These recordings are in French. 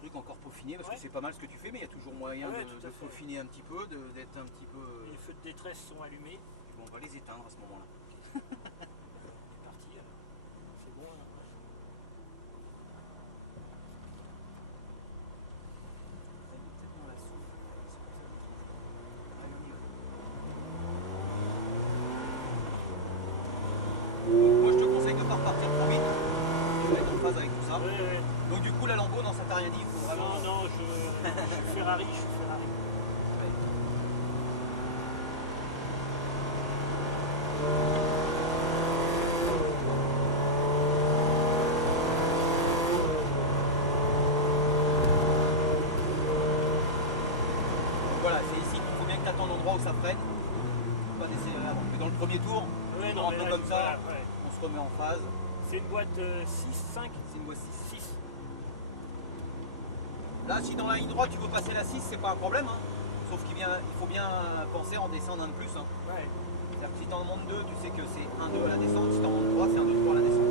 trucs encore peaufinés, parce que c'est pas mal ce que tu fais, mais il y a toujours moyen de peaufiner un petit peu, d'être un petit peu... Les feux de détresse sont allumés. Bon, on va les éteindre à ce moment-là. C'est parti, c'est bon. Là. Moi je te conseille de ne pas repartir trop vite, de être en phase avec tout ça. Ouais. Donc du coup la Lambo, non, ça t'a rien dit, faut vraiment... Non, je suis Ferrari, Ouais. Voilà, c'est ici qu'il faut bien que tu attendes l'endroit où ça freine, pas décélérer avant. Mais dans le premier tour, Ouais, on rentre comme ça, voilà, on se remet en phase. C'est une boîte 6, 5. C'est une boîte 6. 6. Là, si dans la ligne droite tu veux passer la 6, c'est pas un problème. Hein. Sauf qu'il faut bien penser à en descendre un de plus. Hein. Ouais. C'est-à-dire que si tu en montes 2, tu sais que c'est 1-2 à la descente. Si tu en montes 3, c'est 1-2-3 à la descente.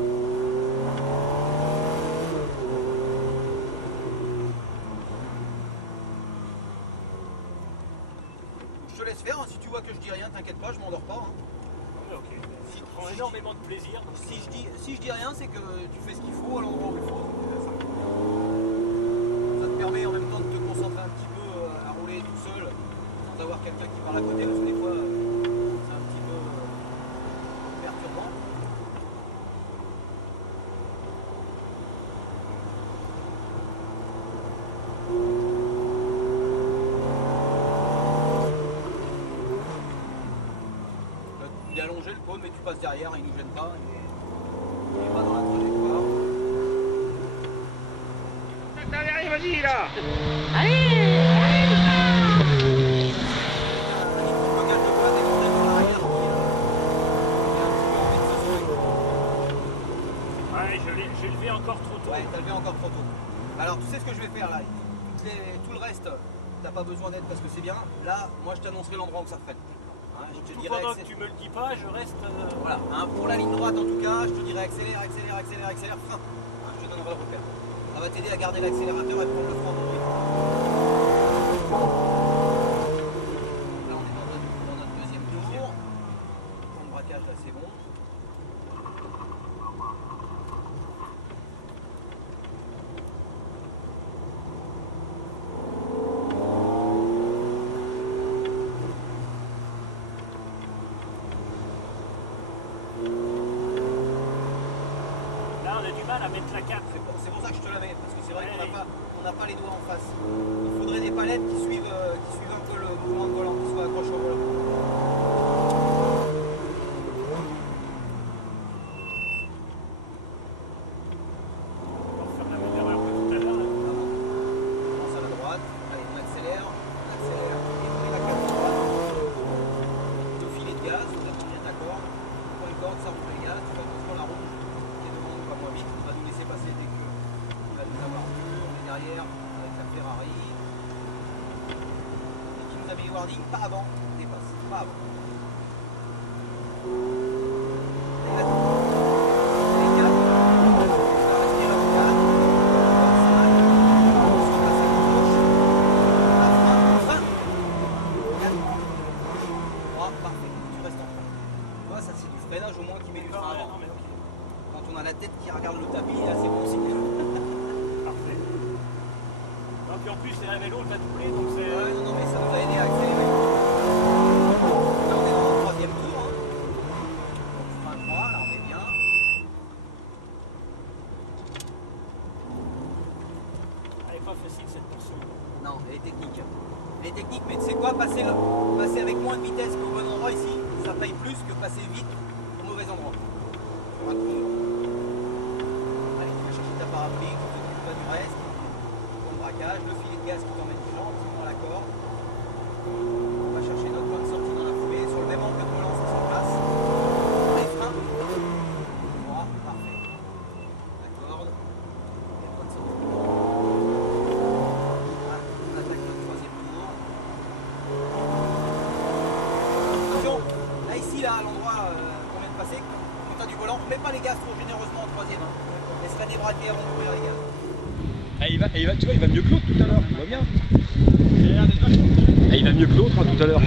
Je te laisse faire. Hein. Si tu vois que je dis rien, t'inquiète pas, je m'endors pas. Hein. Ouais, ok. Je prends énormément de plaisir. Si je dis rien, c'est que tu fais ce qu'il faut à l'endroit où il faut. Ça te permet en même temps de te concentrer un petit peu à rouler tout seul sans avoir quelqu'un qui parle à côté, parce que des fois c'est un petit peu perturbant. Il est allongé le cône, mais tu passes derrière, il ne nous gêne pas, il est pas dans la trajectoire. Allez, vas-y là. Ouais, j'ai levé encore trop tôt. Ouais, t'as levé encore trop tôt. Alors tu sais ce que je vais faire là. Tout le reste, t'as pas besoin d'aide parce que c'est bien. Là, moi je t'annoncerai l'endroit où ça freine. Hein, je te Tout dirai pendant que tu me le dis pas, je reste... Voilà, hein, pour la ligne droite en tout cas, je te dirai accélère, accélère, accélère, accélère, frein. Hein, je te donnerai le repère. Ça va t'aider à garder l'accélérateur et prendre le frein de bruit. Là on est dans notre deuxième tour. Pour le braquage là c'est bon. Là, on a du mal à mettre la cape. C'est pour ça que je te la mets, parce que c'est vrai qu'on n'a pas les doigts en face. Il faudrait des palettes qui suivent un peu le mouvement de volant, qui soient accrochées au volant. On va faire la même erreur que tout à l'heure. On commence à la droite, allez on accélère, et on met la carte à droite. Deux filets de gaz, on attend bien ta corde, on prend une corde, ça roule les gaz, tu fais attention à la rouge, qui est devant nous pas moins vite, on va nous laisser passer dès que il va nous avoir vu, on est derrière avec la Ferrari. Et qui nous a mis le warning, pas avant, on dépasse, pas avant. Et là, les quatre, on va rester là au calme, 5, on se passe à gauche, frein, 4, 3, parfait, tu restes en frein. Tu vois, ça c'est du freinage au moins qui met du frein avant. Non, mais ok. Quand on a la tête qui regarde le tapis, là c'est bon signe. Parfait. Non, puis en plus, c'est la vélo, le va doubler, donc c'est... Ouais, non, mais ça nous a aidé à accélérer. Là on est dans le troisième tour. Hein. Donc frein 3, là on est bien. Elle est pas facile, cette portion. Non, elle est technique. Elle est technique, mais tu sais quoi, passer avec moins de vitesse qu'au bon endroit ici, ça paye plus que passer vite au mauvais endroit. Allez, tu vas chercher ta parapluie, tu t'occupes pas du reste. Ton braquage, le filet de gaz qui t'emmène dedans, tu prends la corde. On va chercher notre point de sortie dans la foulée, sur le même angle de volant, ça se place. Les freins. 3, parfait. La corde. Et le point de sortie. Voilà, on attaque notre troisième tour. Attention, là ici, là, à l'endroit qu'on vient de passer, quand tu as du volant, mets pas les gaz trop généreusement en troisième. Hein. Laisse-la débraquer avant d'ouvrir les gaz. Ah, il tu vois, il va mieux que l'autre tout à l'heure, il va bien. Il va mieux que l'autre tout à l'heure.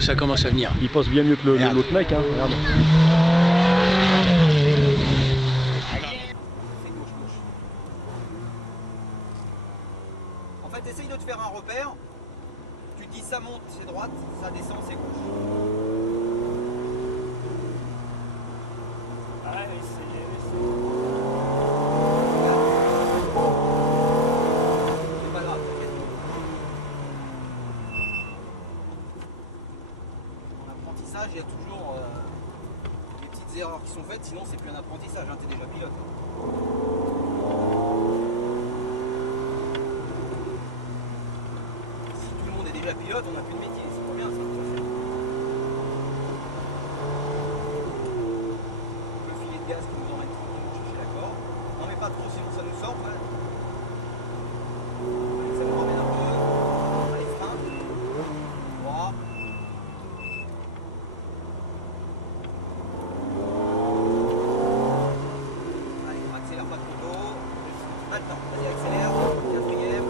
Ça commence à venir. Il passe bien mieux que l'autre mec, hein. Regarde. C'est gauche. En fait, essaye de te faire un repère. Tu te dis ça monte, c'est droite, ça descend, c'est gauche. Ah ouais, c'est... C'est pas grave, t'inquiète. En apprentissage, il y a toujours des petites erreurs qui sont faites, sinon c'est plus un apprentissage, hein, t'es déjà pilote. Si tout le monde est déjà pilote, on n'a plus de métier, c'est pas bien ça. Le filet de gaz qui nous emmène tranquillement chercher la corde. Non mais pas trop, sinon ça nous sort. Ouais. Ça nous ramène un peu. Allez, frein. Droit. Allez, on accélère pas trop tôt. Maintenant, vas-y, accélère. Quatrième.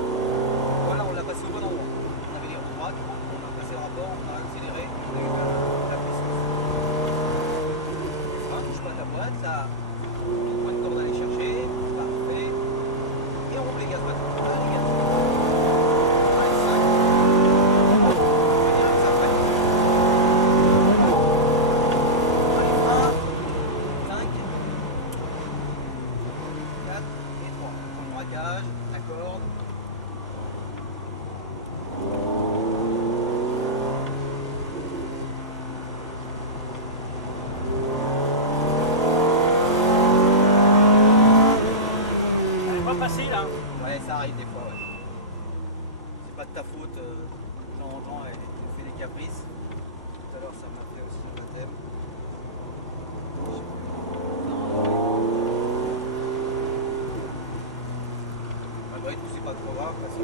Voilà, on l'a passé au bon endroit. On avait les roues droites, on a passé le rapport, on a accéléré, on a eu la puissance. Frein, touche pas ta boîte, là. Ton point de corde à aller chercher. Parfait. Et on roule les gaz maintenant. Allez, gaz. Allez, 5. Allez, frein. 5. 4 et 3. On prend le braquage, la corde. Elle est pas passée là. Ouais, ça arrive des fois, ouais. C'est pas de ta faute, Jean, elle fait des caprices. Tout à l'heure, ça m'a fait aussi le baptême. Malgré tout, c'est pas trop grave parce que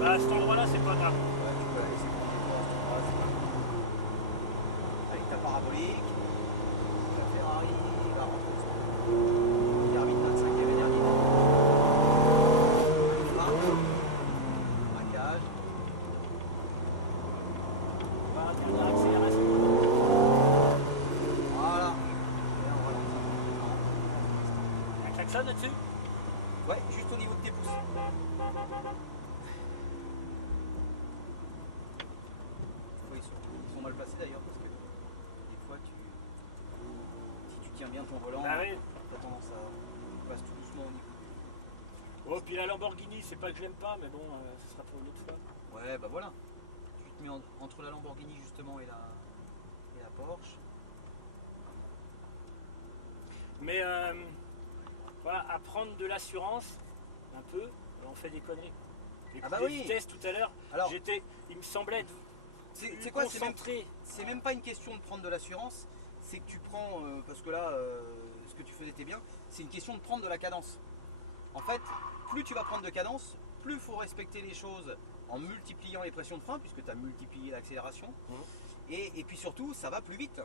Bah à cet endroit-là, c'est pas grave. ouais, tu peux la laisser prendre des fois à cet endroit, c'est pas grave. Avec ta parabolique, la Ferrari va rentrer au stand. Termine 25e et dernier. Frein, braquage. Voilà, dernière accélération. Voilà. Et on ralentit tranquillement. Un klaxon là-dessus. Ouais, juste au niveau de tes pouces. Ils sont mal placés d'ailleurs parce que des fois si tu tiens bien ton volant, Ah oui. t'as tendance à passer tout doucement au niveau. Oh, puis la Lamborghini, c'est pas que je l'aime pas, mais bon, ce sera pour une autre fois. Ouais, bah voilà. Tu te mets entre la Lamborghini justement et la Porsche. Mais voilà, à prendre de l'assurance, un peu, on fait des conneries. Les Ah bah coups de oui. vitesse tout à l'heure, Alors, il me semblait être c'est quoi, concentré. c'est même pas une question de prendre de l'assurance, c'est que tu prends, parce que là, ce que tu faisais était bien, c'est une question de prendre de la cadence. En fait, plus tu vas prendre de cadence, plus il faut respecter les choses en multipliant les pressions de frein, puisque tu as multiplié l'accélération. Et puis surtout, ça va plus vite.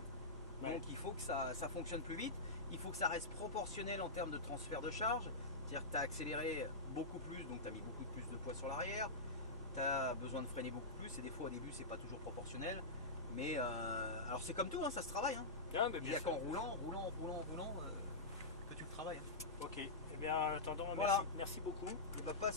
Ouais. Donc il faut que ça fonctionne plus vite, il faut que ça reste proportionnel en termes de transfert de charge. C'est-à-dire que tu as accéléré beaucoup plus, donc tu as mis beaucoup plus de poids sur l'arrière. Tu as besoin de freiner beaucoup plus, et des fois au début c'est pas toujours proportionnel. Mais alors c'est comme tout, hein, ça se travaille. Hein. Ah, mais Il n'y bien a sûr. qu'en roulant que tu le travailles. Hein. Ok, eh bien en attendant, Voilà. merci beaucoup. Il va pas